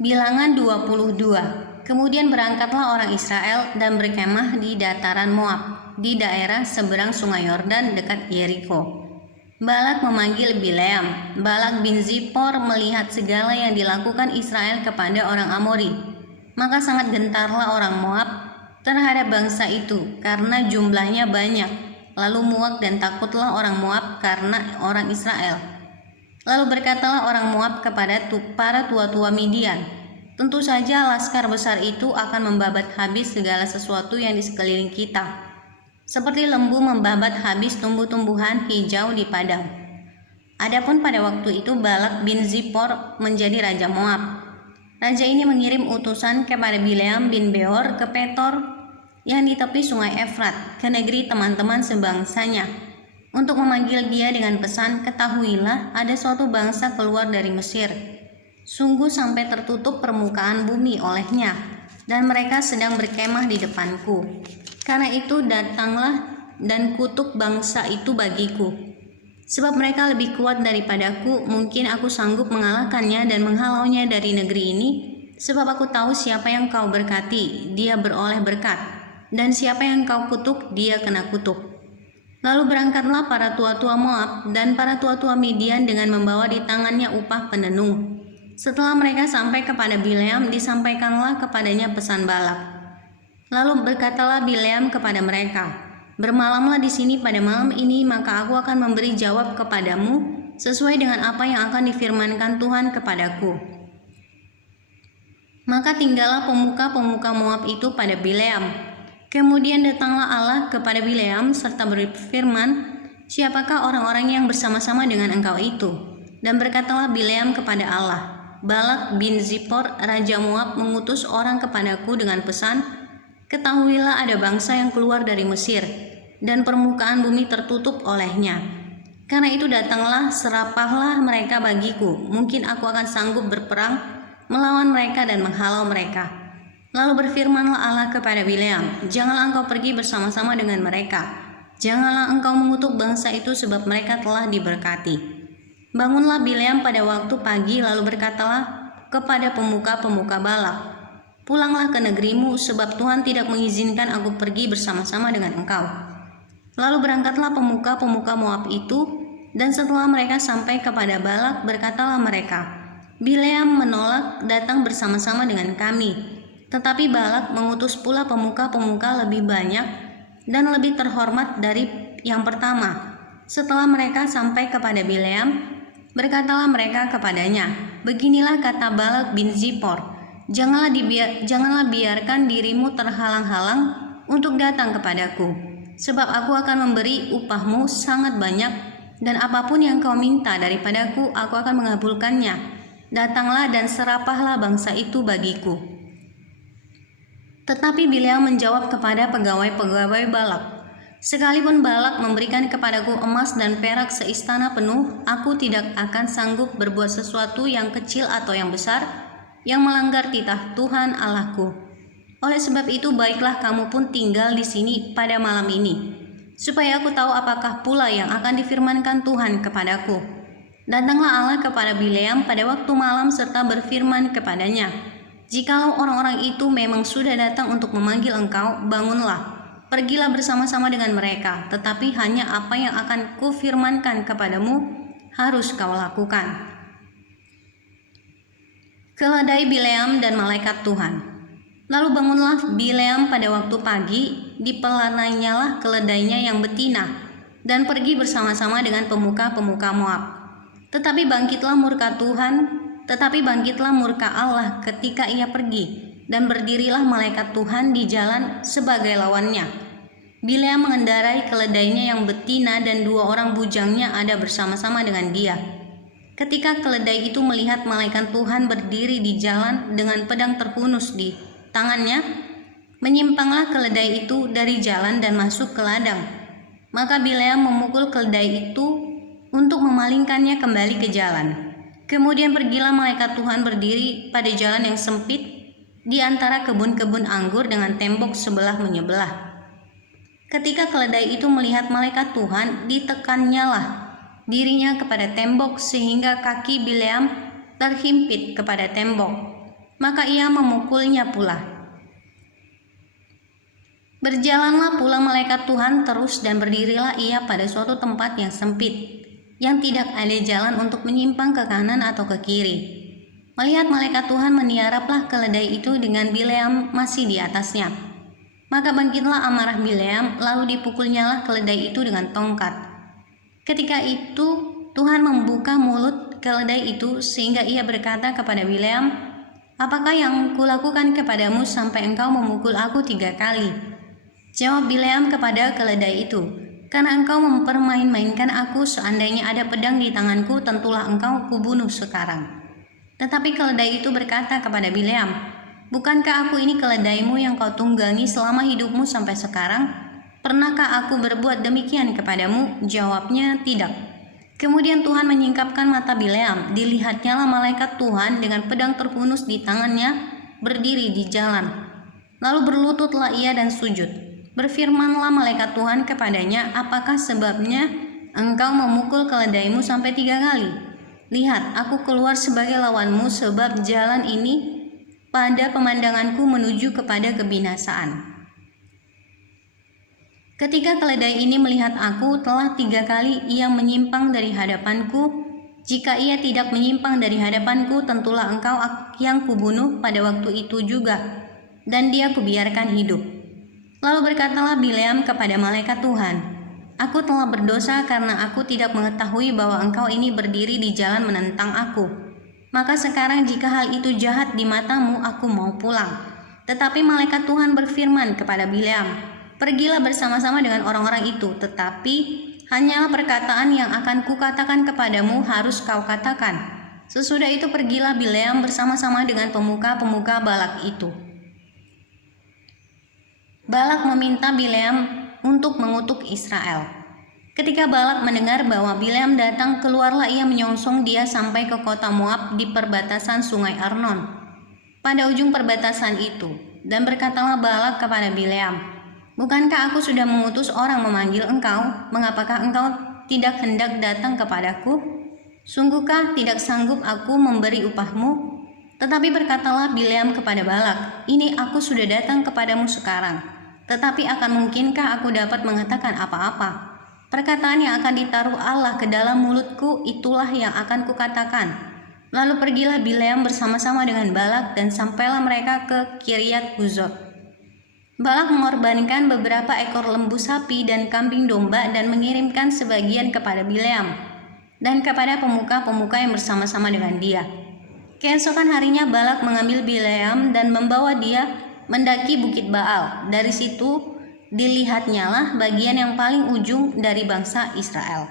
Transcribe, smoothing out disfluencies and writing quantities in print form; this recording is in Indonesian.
Bilangan 22. Kemudian berangkatlah orang Israel dan berkemah di dataran Moab, di daerah seberang sungai Yordan dekat Yeriko. Balak memanggil Bileam. Balak bin Zippor melihat segala yang dilakukan Israel kepada orang Amori. Maka sangat gentarlah orang Moab terhadap bangsa itu karena jumlahnya banyak. Lalu muak dan takutlah orang Moab karena orang Israel. Lalu berkatalah orang Moab kepada para tua-tua Midian, tentu saja laskar besar itu akan membabat habis segala sesuatu yang di sekeliling kita, seperti lembu membabat habis tumbuh-tumbuhan hijau di padang. Adapun pada waktu itu Balak bin Zippor menjadi raja Moab. Raja ini mengirim utusan kepada Bileam bin Beor ke Petor yang di tepi sungai Efrat, ke negeri teman-teman sebangsanya, untuk memanggil dia dengan pesan, ketahuilah ada suatu bangsa keluar dari Mesir. Sungguh sampai tertutup permukaan bumi olehnya, dan mereka sedang berkemah di depanku. Karena itu datanglah dan kutuk bangsa itu bagiku. Sebab mereka lebih kuat daripadaku, mungkin aku sanggup mengalahkannya dan menghalaunya dari negeri ini. Sebab aku tahu siapa yang kau berkati, dia beroleh berkat. Dan siapa yang kau kutuk, dia kena kutuk. Lalu berangkatlah para tua-tua Moab dan para tua-tua Midian dengan membawa di tangannya upah penenung. Setelah mereka sampai kepada Bileam, disampaikanlah kepadanya pesan Balak. Lalu berkatalah Bileam kepada mereka, bermalamlah di sini pada malam ini, maka aku akan memberi jawab kepadamu sesuai dengan apa yang akan difirmankan Tuhan kepadaku. Maka tinggallah pemuka-pemuka Moab itu pada Bileam. Kemudian datanglah Allah kepada Bileam serta berfirman, siapakah orang-orang yang bersama-sama dengan engkau itu? Dan berkatalah Bileam kepada Allah, Balak bin Zippor, raja Moab, mengutus orang kepadaku dengan pesan, ketahuilah ada bangsa yang keluar dari Mesir, dan permukaan bumi tertutup olehnya. Karena itu datanglah, serapahlah mereka bagiku, mungkin aku akan sanggup berperang melawan mereka dan menghalau mereka. Lalu berfirmanlah Allah kepada Bileam, janganlah engkau pergi bersama-sama dengan mereka. Janganlah engkau mengutuk bangsa itu sebab mereka telah diberkati. Bangunlah Bileam pada waktu pagi lalu berkatalah kepada pemuka-pemuka Balak, pulanglah ke negerimu sebab Tuhan tidak mengizinkan aku pergi bersama-sama dengan engkau. Lalu berangkatlah pemuka-pemuka Moab itu, dan setelah mereka sampai kepada Balak berkatalah mereka, Bileam menolak datang bersama-sama dengan kami. Tetapi Balak mengutus pula pemuka-pemuka lebih banyak dan lebih terhormat dari yang pertama. Setelah mereka sampai kepada Bileam, berkatalah mereka kepadanya, beginilah kata Balak bin Zippor, janganlah biarkan dirimu terhalang-halang untuk datang kepadaku, sebab aku akan memberi upahmu sangat banyak, dan apapun yang kau minta daripadaku, aku akan mengabulkannya. Datanglah dan serapahlah bangsa itu bagiku. Tetapi Bileam menjawab kepada pegawai-pegawai Balak, sekalipun Balak memberikan kepadaku emas dan perak seistana penuh, aku tidak akan sanggup berbuat sesuatu yang kecil atau yang besar, yang melanggar titah Tuhan Allahku. Oleh sebab itu baiklah kamu pun tinggal di sini pada malam ini, supaya aku tahu apakah pula yang akan difirmankan Tuhan kepadaku. Datanglah Allah kepada Bileam pada waktu malam serta berfirman kepadanya, jikalau orang-orang itu memang sudah datang untuk memanggil engkau, bangunlah, pergilah bersama-sama dengan mereka, tetapi hanya apa yang akan kufirmankan kepadamu harus kau lakukan. Keledai Bileam dan malaikat Tuhan. Lalu bangunlah Bileam pada waktu pagi, dipelanainya keledainya yang betina, dan pergi bersama-sama dengan pemuka-pemuka Moab. Tetapi bangkitlah murka Allah ketika ia pergi, dan berdirilah malaikat Tuhan di jalan sebagai lawannya. Bileam mengendarai keledainya yang betina dan 2 orang bujangnya ada bersama-sama dengan dia. Ketika keledai itu melihat malaikat Tuhan berdiri di jalan dengan pedang terhunus di tangannya, menyimpanglah keledai itu dari jalan dan masuk ke ladang. Maka Bileam memukul keledai itu untuk memalingkannya kembali ke jalan. Kemudian pergilah malaikat Tuhan berdiri pada jalan yang sempit di antara kebun-kebun anggur dengan tembok sebelah menyebelah. Ketika keledai itu melihat malaikat Tuhan, ditekannyalah dirinya kepada tembok sehingga kaki Bileam terhimpit kepada tembok. maka ia memukulnya pula. Berjalanlah pula malaikat Tuhan terus dan berdirilah ia pada suatu tempat yang sempit, yang tidak ada jalan untuk menyimpang ke kanan atau ke kiri. Melihat malaikat Tuhan meniaraplah keledai itu dengan Bileam masih di atasnya. Maka bangkitlah amarah Bileam, lalu dipukulnyalah keledai itu dengan tongkat. Ketika itu Tuhan membuka mulut keledai itu sehingga ia berkata kepada Bileam, "Apakah yang kulakukan kepadamu sampai engkau memukul aku 3 kali?" Jawab Bileam kepada keledai itu, "Karena engkau mempermain-mainkan aku, seandainya ada pedang di tanganku, tentulah engkau kubunuh sekarang." Tetapi keledai itu berkata kepada Bileam, "Bukankah aku ini keledaimu yang kau tunggangi selama hidupmu sampai sekarang? Pernahkah aku berbuat demikian kepadamu?" Jawabnya, "Tidak." Kemudian Tuhan menyingkapkan mata Bileam, dilihatnyalah malaikat Tuhan dengan pedang terhunus di tangannya berdiri di jalan. Lalu berlututlah ia dan sujud. Berfirmanlah malaikat Tuhan kepadanya, "Apakah sebabnya engkau memukul keledaimu sampai 3 kali? Lihat, aku keluar sebagai lawanmu, sebab jalan ini pada pemandanganku menuju kepada kebinasaan." Ketika keledai ini melihat aku, telah 3 kali ia menyimpang dari hadapanku. Jika ia tidak menyimpang dari hadapanku, tentulah engkau yang kubunuh pada waktu itu juga, dan dia kubiarkan hidup. Lalu berkatalah Bileam kepada malaikat Tuhan, "Aku telah berdosa karena aku tidak mengetahui bahwa engkau ini berdiri di jalan menentang aku. Maka sekarang jika hal itu jahat di matamu, aku mau pulang." Tetapi malaikat Tuhan berfirman kepada Bileam, "Pergilah bersama-sama dengan orang-orang itu, tetapi hanyalah perkataan yang akan kukatakan kepadamu harus kau katakan." Sesudah itu pergilah Bileam bersama-sama dengan pemuka-pemuka Balak itu. Balak meminta Bileam untuk mengutuk Israel. Ketika Balak mendengar bahwa Bileam datang, keluarlah ia menyongsong dia sampai ke kota Moab di perbatasan sungai Arnon, pada ujung perbatasan itu. Dan berkatalah Balak kepada Bileam, "Bukankah aku sudah mengutus orang memanggil engkau? Mengapakah engkau tidak hendak datang kepadaku? Sungguhkah tidak sanggup aku memberi upahmu?" Tetapi berkatalah Bileam kepada Balak, "Ini aku sudah datang kepadamu sekarang. Tetapi akan mungkinkah aku dapat mengatakan apa-apa? Perkataan yang akan ditaruh Allah ke dalam mulutku, itulah yang akan kukatakan." Lalu pergilah Bileam bersama-sama dengan Balak dan sampailah mereka ke Kiryat Huzot. Balak mengorbankan beberapa ekor lembu sapi dan kambing domba dan mengirimkan sebagian kepada Bileam dan kepada pemuka-pemuka yang bersama-sama dengan dia. Keesokan harinya Balak mengambil Bileam dan membawa dia mendaki Bukit Baal. Dari situ dilihatnyalah bagian yang paling ujung dari bangsa Israel.